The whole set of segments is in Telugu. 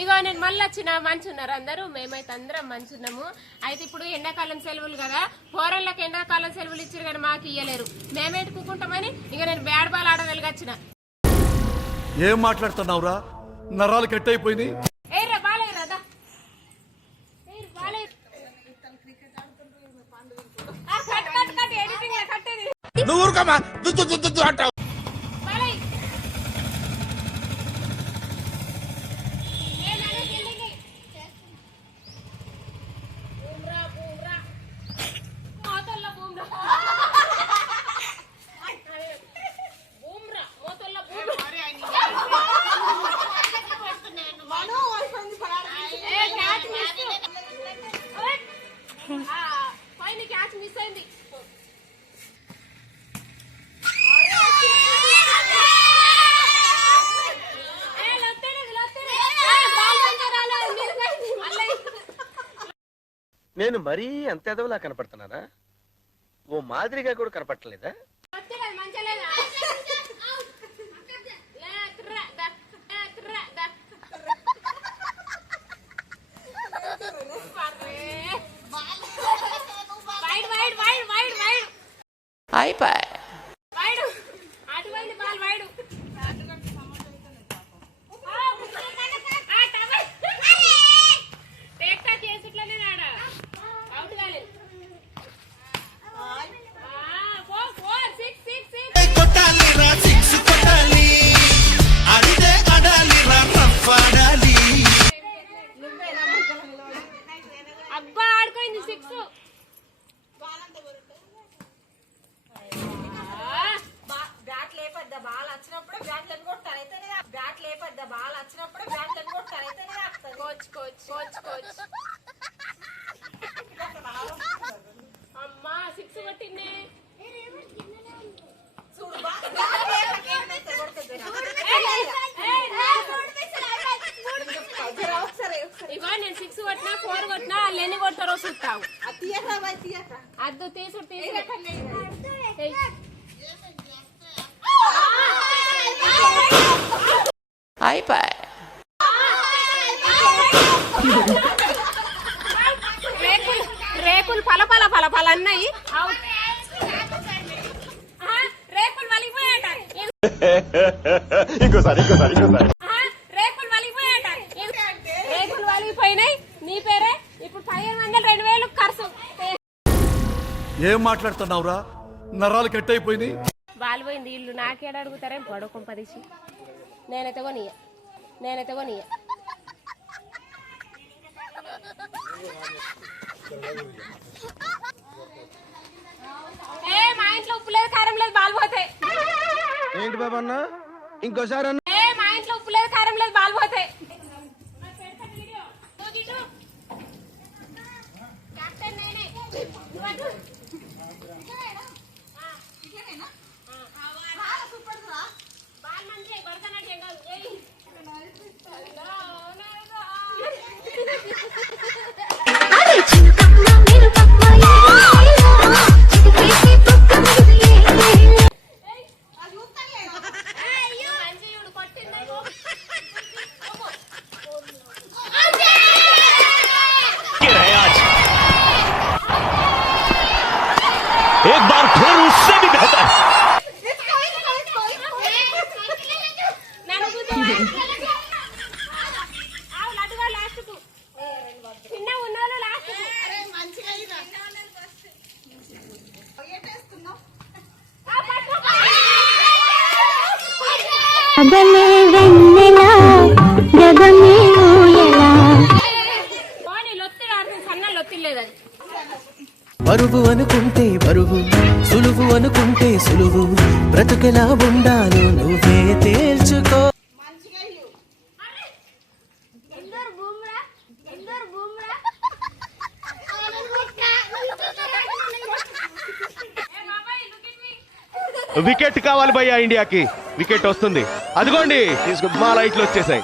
ఇగో నేను మళ్ళీ వచ్చిన మంచి ఉన్నారు అందరూ. మేమైతే అందరం మంచి ఉన్నాము. అయితే ఇప్పుడు ఎండాకాలం సెలవులు కదా. పోరళ్ళకి ఎండాకాలం సెలవులు ఇచ్చారు కానీ మాకు ఇయ్యలేరు. మేమేంటి కూకుంటామని ఇక నేను బ్యాట్ బాల్ ఆడదలుగా వచ్చిన. ఏం మాట్లాడుతున్నావురా? నరాలు కట్ అయిపోయింది ఏయ్రా బాలయ్య రాదా ఏయ్ బాలయ్య. ఆ, కట్ కట్ కట్ ఎడిటింగ్లో కట్టేది. నువ్వు అంటావు. నేను మరీ అంత ఎదవలా కనపడుతున్నానా? ఓ మాదిరిగా కూడా కనపడలేదా వచ్చినప్పుడే బ్యాట్ కొట్టారు అయితేనే బ్యాట్ లేపద్ద? బాల్ వచ్చినప్పుడే బ్యాట్ కొట్టారు అయితేనే ఆపుతుంది కోచ్ కోచ్ కోచ్. కోచ్ అమ్మా సిక్స్ కొట్టింది. నేను సిక్స్ కొట్టినా ఫోర్ కొట్టినా వాళ్ళు ఎన్ని కొడతారో చూస్తావు. అద్దు తీసుడు తీసుడు ఏయ్. రేకులు రేకులు పల పల పల పల అన్నాయి. రేకులు వలిగిపోయాట ఇంకోసారి ఇంకోసారి ఇంకోసారి. రేకులు వలిగిపోయాట రేకులు వలిగిపోయినాయి. నీ పేరే? ఇప్పుడు పదిహేను వందలు రెండు వేలు ఖర్చు. ఏం మాట్లాడుతున్నావురా? నరాలు కట్ అయిపోయింది వాళ్ళు పోయింది ఇల్లు నాకేడ అడుగుతారేం? పడుకోం పదిసి నేనైతే కొనియ నేనైతే కొనియ ఏ మా ఇంట్లో ఉప్పు లేదు కారం లేదు బాలు పోతాయి ఏంటి బాబా అన్న ఇంకోసారి అన్న. ఏ మా ఇంట్లో ఉప్పు లేదు కారం లేదు బాలు పోతాయి కెప్టెన్ నేనే. అనుకుంటే సులువు. బ్రతుకెలా ఉండాలో నువ్వే తేల్చుకో. వికెట్ కావాలి భయ్యా ఇండియాకి. వికెట్ వస్తుంది. అదిగోండి తీసుకు మా లైట్లు వచ్చేసాయి.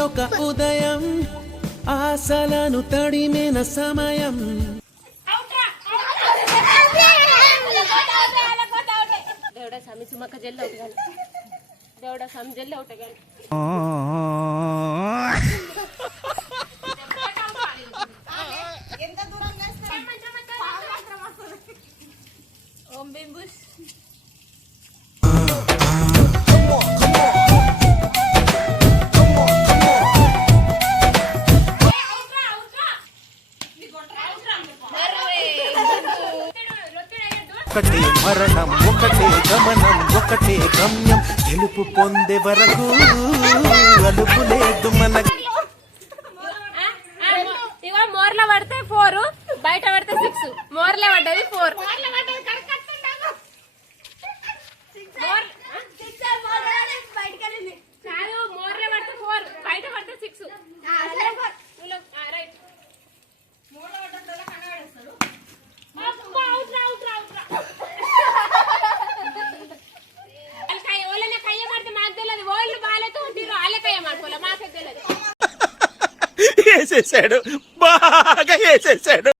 ఒక ఉదయం ఆశలను తడిమిన సమయం. దేవుడా సమి సుమక్క జల్లు ఒకటి దేవుడా సమి జల్లు ఒకటి ఓం బింబుష్ ఒక్కటే మరణం ఒకటే గమనం ఒకటే గమ్యం. గెలుపు పొందే వరకు అలుపు లేదు మన ఇగో మోర్ల పడితే ఫోర్ బయట పడితే సిక్స్. మోర్ల పడ్డది ఫోర్. వేసేసాడు. బాగా వేసేసాడు.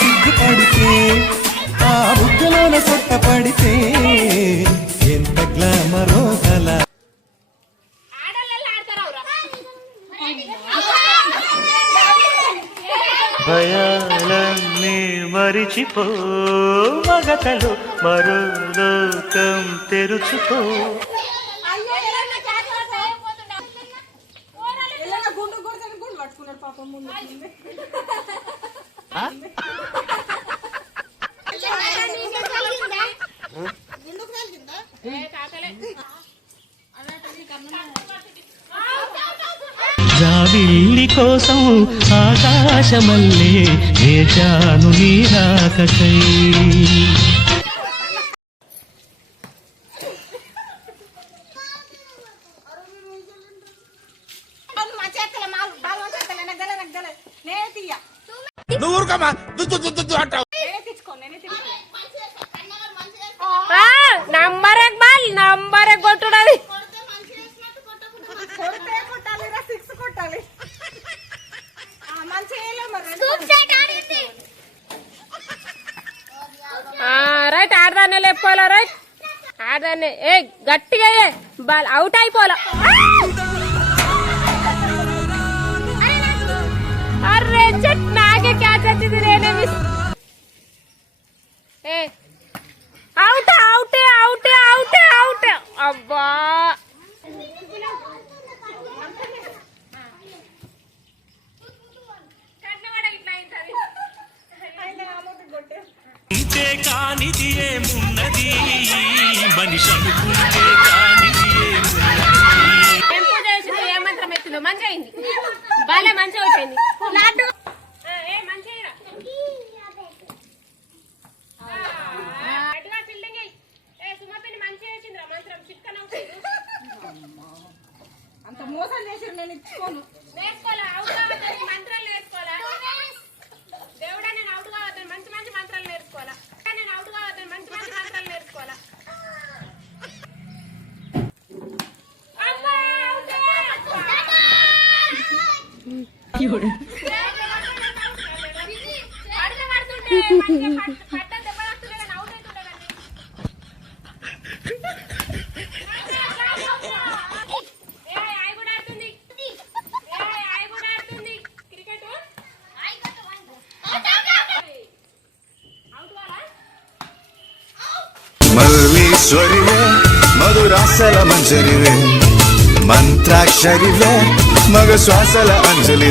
సిగ్గుపడితే ఆ ఉద్యలోన సొట్ట పడితే ఎంత గ్లామరో మరచిపో మగతలు మరో లోకం తెరుచుకో. పాపం ముందు. కోసం ఆకాశమల్లే వేచాను నీ రాకకై. నువ్వు ఊరుకోమా గట్టిగా అవుట్ అయిపోలే. చూడు మల్లీశ్వరివే మధురాసల మంజరివే మంత్రాక్షరివే మగ శ్వాసల అంజలి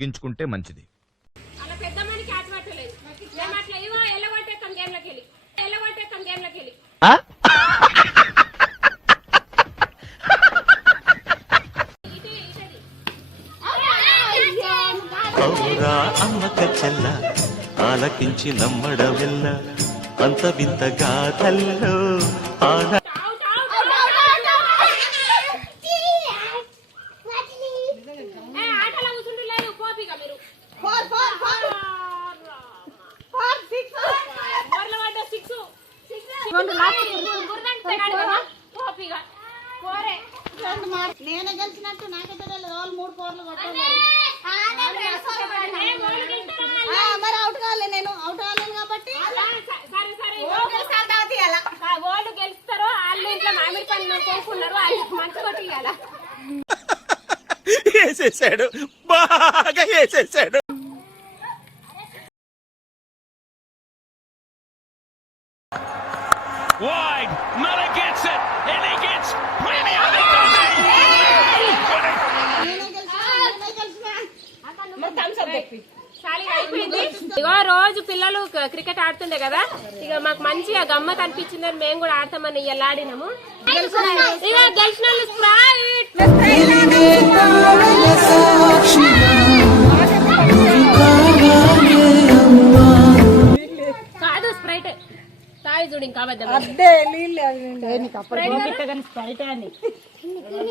ఇటది ఔరా అమ్మక చెల్ల ఆలకించి నమ్మడమెల్ల అంత వింత గాథల్లో ఆడ అవుట్ అవుట్ ఏ ఆటలో కూర్చుంటలేదు పోపిగా మీరు four four four four six బోర్ల పడ్డ సిక్స్ పోపిగా పోరే నేనే గెలిచినట్టు నాకైతే తెలియదు వాళ్ళు మూడు ఫోర్లు కొట్టాలి ఏ, గోలు గెలుస్తారా? మరి అవుట్ కావాలి నేను అవుట్ కాలేదు కాబట్టి సరే సరే తీయాలా ఆ వాళ్ళు గెలుస్తారో వాళ్ళు ఇంట్లో మామిడి మంచి కొట్టి ఇవ్వాలా వేసేసాడు. బాగా వేసేసాడు. Wide, Muller gets it, and he gets. Premier చాలు, ఇక అయిపోయింది ఇగో రోజు పిల్లలు క్రికెట్ ఆడుతుండే కదా ఇక మాకు మంచిగా గమ్మత్ అనిపించిందని మేము కూడా ఆడతామని ఇలా ఆడినాము. కాదు స్ప్రైట్. తాయి చూడు ఇంకా అబద్ధం అదే నీళ్ళు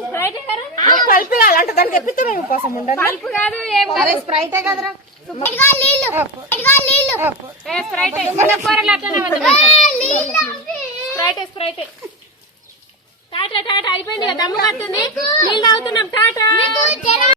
స్ప్రైట్ కదా? కలిపి అంటే దానికి ఎప్పితే మేము కోసం ఉండదు? కలుపు కాదు ఏం కాదు. స్ప్రైటే కదరా. ఏ స్ప్రైట్. మన కూరలు అట్లనే వద్దు. Sprite Sprite. టాటా టాటా అయిపోయింది కదా దమ్ము కట్టుంది నీళ్ళు తాగుతున్నాం టాటా.